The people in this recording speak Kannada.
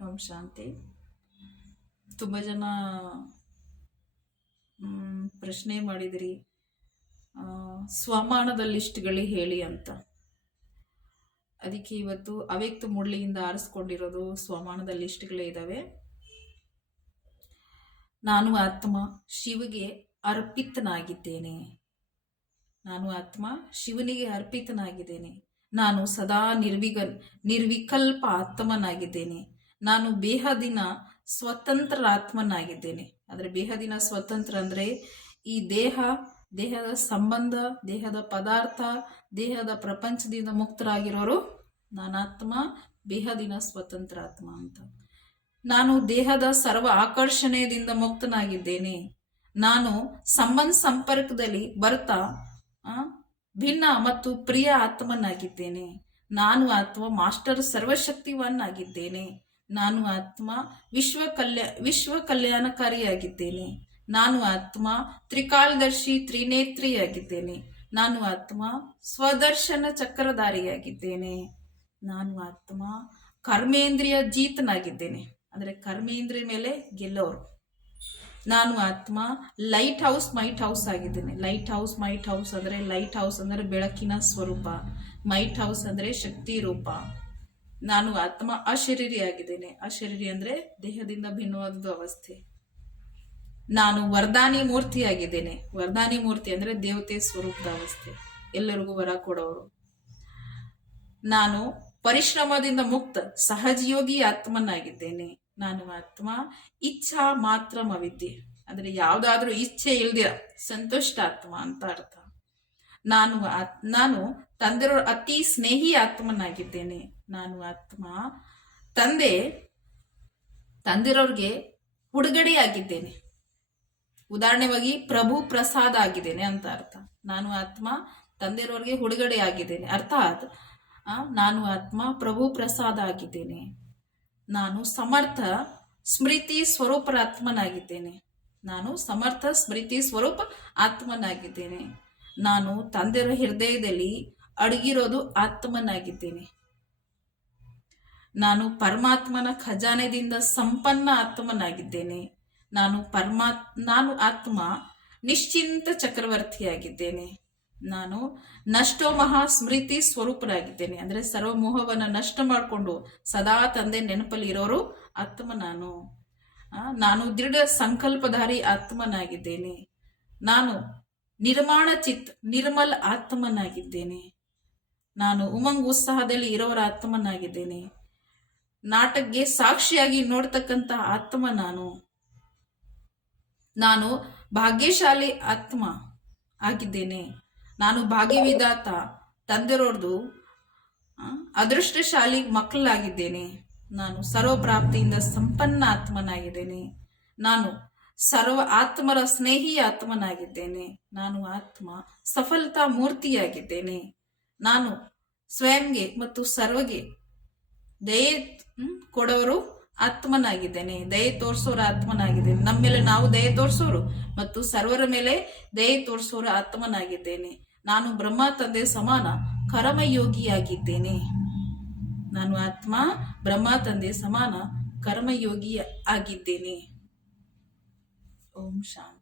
ಓಂ ಶಾಂತಿ. ತುಂಬ ಜನ ಪ್ರಶ್ನೆ ಮಾಡಿದಿರಿ, ಸ್ವಮಾನದ ಲಿಸ್ಟ್ಗಳು ಹೇಳಿ ಅಂತ. ಅದಕ್ಕೆ ಇವತ್ತು ಅವ್ಯಕ್ತ ಮುರಳಿಯಿಂದ ಆರಿಸ್ಕೊಂಡಿರೋದು ಸ್ವಮಾನದ ಲಿಸ್ಟ್ಗಳೇ ಇದ್ದಾವೆ. ನಾನು ಆತ್ಮ ಶಿವಗೆ ಅರ್ಪಿತನಾಗಿದ್ದೇನೆ. ನಾನು ಆತ್ಮ ಶಿವನಿಗೆ ಅರ್ಪಿತನಾಗಿದ್ದೇನೆ. ನಾನು ಸದಾ ನಿರ್ವಿಕಲ್ಪ ಆತ್ಮನಾಗಿದ್ದೇನೆ. ನಾನು ಬೇಹದಿನ ಸ್ವತಂತ್ರ ಆತ್ಮನಾಗಿದ್ದೇನೆ. ಆದರೆ ಬೇಹದಿನ ಸ್ವತಂತ್ರ ಅಂದರೆ ಈ ದೇಹದ ಸಂಬಂಧ, ದೇಹದ ಪದಾರ್ಥ, ದೇಹದ ಪ್ರಪಂಚದಿಂದ ಮುಕ್ತರಾಗಿರೋರು ನಾನಾತ್ಮ ಬೇಹದಿನ ಸ್ವತಂತ್ರ ಆತ್ಮ ಅಂತ. ನಾನು ದೇಹದ ಸರ್ವ ಆಕರ್ಷಣೆಯಿಂದ ಮುಕ್ತನಾಗಿದ್ದೇನೆ. ನಾನು ಸಂಪರ್ಕದಲ್ಲಿ ಬರ್ತಾ ಭಿನ್ನ ಮತ್ತು ಪ್ರಿಯ ಆತ್ಮನಾಗಿದ್ದೇನೆ. ನಾನು ಆತ್ಮ ಮಾಸ್ಟರ್ ಸರ್ವಶಕ್ತಿವಾನ್ ಆಗಿದ್ದೇನೆ. ನಾನು ಆತ್ಮ ವಿಶ್ವ ಕಲ್ಯಾಣಕಾರಿಯಾಗಿದ್ದೇನೆ. ನಾನು ಆತ್ಮ ತ್ರಿಕಾಲದರ್ಶಿ ತ್ರಿನೇತ್ರಿಯಾಗಿದ್ದೇನೆ. ನಾನು ಆತ್ಮ ಸ್ವದರ್ಶನ ಚಕ್ರಧಾರಿಯಾಗಿದ್ದೇನೆ. ನಾನು ಆತ್ಮ ಕರ್ಮೇಂದ್ರಿಯ ಜೀತನಾಗಿದ್ದೇನೆ. ಅಂದರೆ ಕರ್ಮೇಂದ್ರಿಯ ಮೇಲೆ ಗೆಲ್ಲೋರು. ನಾನು ಆತ್ಮ ಲೈಟ್ ಹೌಸ್ ಮೈಟ್ ಹೌಸ್ ಆಗಿದ್ದೇನೆ. ಲೈಟ್ ಹೌಸ್ ಮೈಟ್ ಹೌಸ್ ಅಂದರೆ ಲೈಟ್ ಹೌಸ್ ಅಂದರೆ ಬೆಳಕಿನ ಸ್ವರೂಪ, ಮೈಟ್ ಹೌಸ್ ಅಂದರೆ ಶಕ್ತಿ ರೂಪ. ನಾನು ಆತ್ಮ ಅಶರೀರಿ ಆಗಿದ್ದೇನೆ. ಅಶರೀರಿ ಅಂದರೆ ದೇಹದಿಂದ ಭಿನ್ನವಾದ ಅವಸ್ಥೆ. ನಾನು ವರದಾನಿ ಮೂರ್ತಿ ಆಗಿದ್ದೇನೆ. ವರದಾನಿ ಮೂರ್ತಿ ಅಂದರೆ ದೇವತೆ ಸ್ವರೂಪದ ಅವಸ್ಥೆ, ಎಲ್ಲರಿಗೂ ವರ ಕೊಡೋರು. ನಾನು ಪರಿಶ್ರಮದಿಂದ ಮುಕ್ತ ಸಹಜಯೋಗಿ ಆತ್ಮನಾಗಿದ್ದೇನೆ. ನಾನು ಆತ್ಮ ಇಚ್ಛಾ ಮಾತ್ರ ಅವಿದ್ಯೆ ಅಂದ್ರೆ ಯಾವುದಾದ್ರೂ ಇಚ್ಛೆ ಇಲ್ದಿರ ಸಂತುಷ್ಟ ಆತ್ಮ ಅಂತ ಅರ್ಥ. ನಾನು ತಂದೆಯ ಅತಿ ಸ್ನೇಹಿ ಆತ್ಮನಾಗಿದ್ದೇನೆ. ನಾನು ಆತ್ಮ ತಂದಿರೋರ್ಗೆ ಉಡುಗೊರೆ ಆಗಿದ್ದೇನೆ. ಉದಾಹರಣೆವಾಗಿ ಪ್ರಭು ಪ್ರಸಾದ ಆಗಿದ್ದೇನೆ ಅಂತ ಅರ್ಥ. ನಾನು ಆತ್ಮ ತಂದಿರೋರ್ಗೆ ಉಡುಗೊರೆ ಆಗಿದ್ದೇನೆ, ಅರ್ಥಾತ್ ನಾನು ಆತ್ಮ ಪ್ರಭು ಪ್ರಸಾದ ಆಗಿದ್ದೇನೆ. ನಾನು ಸಮರ್ಥ ಸ್ಮೃತಿ ಸ್ವರೂಪ ಆತ್ಮನಾಗಿದ್ದೇನೆ. ನಾನು ಸಮರ್ಥ ಸ್ಮೃತಿ ಸ್ವರೂಪ ಆತ್ಮನಾಗಿದ್ದೇನೆ. ನಾನು ತಂದೆಯ ಹೃದಯದಲ್ಲಿ ಅಡಗಿರೋದು ಆತ್ಮನಾಗಿದ್ದೇನೆ. ನಾನು ಪರಮಾತ್ಮನ ಖಜಾನೆದಿಂದ ಸಂಪನ್ನ ಆತ್ಮನಾಗಿದ್ದೇನೆ. ನಾನು ಆತ್ಮ ನಿಶ್ಚಿಂತ ಚಕ್ರವರ್ತಿಯಾಗಿದ್ದೇನೆ. ನಾನು ನಷ್ಟೋ ಮಹಾ ಸ್ಮೃತಿ ಸ್ವರೂಪರಾಗಿದ್ದೇನೆ. ಅಂದ್ರೆ ಸರ್ವಮೋಹವನ್ನು ನಷ್ಟ ಮಾಡಿಕೊಂಡು ಸದಾ ತಂದೆ ನೆನಪಲ್ಲಿ ಇರೋರು ಆತ್ಮ ನಾನು ದೃಢ ಸಂಕಲ್ಪಧಾರಿ ಆತ್ಮನಾಗಿದ್ದೇನೆ. ನಾನು ನಿರ್ಮಾಣ ನಿರ್ಮಲ ಆತ್ಮನಾಗಿದ್ದೇನೆ. ನಾನು ಉಮಂಗ್ ಉತ್ಸಾಹದಲ್ಲಿ ಇರೋರ ಆತ್ಮನಾಗಿದ್ದೇನೆ. ನಾಟಕಕ್ಕೆ ಸಾಕ್ಷಿಯಾಗಿ ನೋಡ್ತಕ್ಕಂಥ ಆತ್ಮ ನಾನು ಭಾಗ್ಯಶಾಲಿ ಆತ್ಮ ಆಗಿದ್ದೇನೆ. ನಾನು ಭಾಗ್ಯವಿದಾತ ತಂದೆರೋರ್ದು ಅದೃಷ್ಟಶಾಲಿ ಮಕ್ಕಳಾಗಿದ್ದೇನೆ. ನಾನು ಸರ್ವಪ್ರಾಪ್ತಿಯಿಂದ ಸಂಪನ್ನ ಆತ್ಮನಾಗಿದ್ದೇನೆ. ನಾನು ಸರ್ವ ಆತ್ಮರ ಸ್ನೇಹಿ ಆತ್ಮನಾಗಿದ್ದೇನೆ. ನಾನು ಆತ್ಮ ಸಫಲತಾ ಮೂರ್ತಿಯಾಗಿದ್ದೇನೆ. ನಾನು ಸ್ವಯಂಗೆ ಮತ್ತು ಸರ್ವಗೆ ದಯೆ ಕೊಡೋರು ಆತ್ಮನಾಗಿದ್ದೇನೆ. ದಯೆ ತೋರಿಸೋರು ಆತ್ಮನಾಗಿದ್ದೇನೆ. ನಮ್ಮ ಮೇಲೆ ನಾವು ದಯೆ ತೋರಿಸೋರು ಮತ್ತು ಸರ್ವರ ಮೇಲೆ ದಯೆ ತೋರಿಸೋರು ಆತ್ಮನಾಗಿದ್ದೇನೆ. ನಾನು ಬ್ರಹ್ಮ ತಂದೆ ಸಮಾನ ಕರ್ಮಯೋಗಿಯಾಗಿದ್ದೇನೆ. ನಾನು ಆತ್ಮ ಬ್ರಹ್ಮ ತಂದೆ ಸಮಾನ ಕರ್ಮಯೋಗಿ ಆಗಿದ್ದೇನೆ. ಓಂ ಶಾಂತಿ.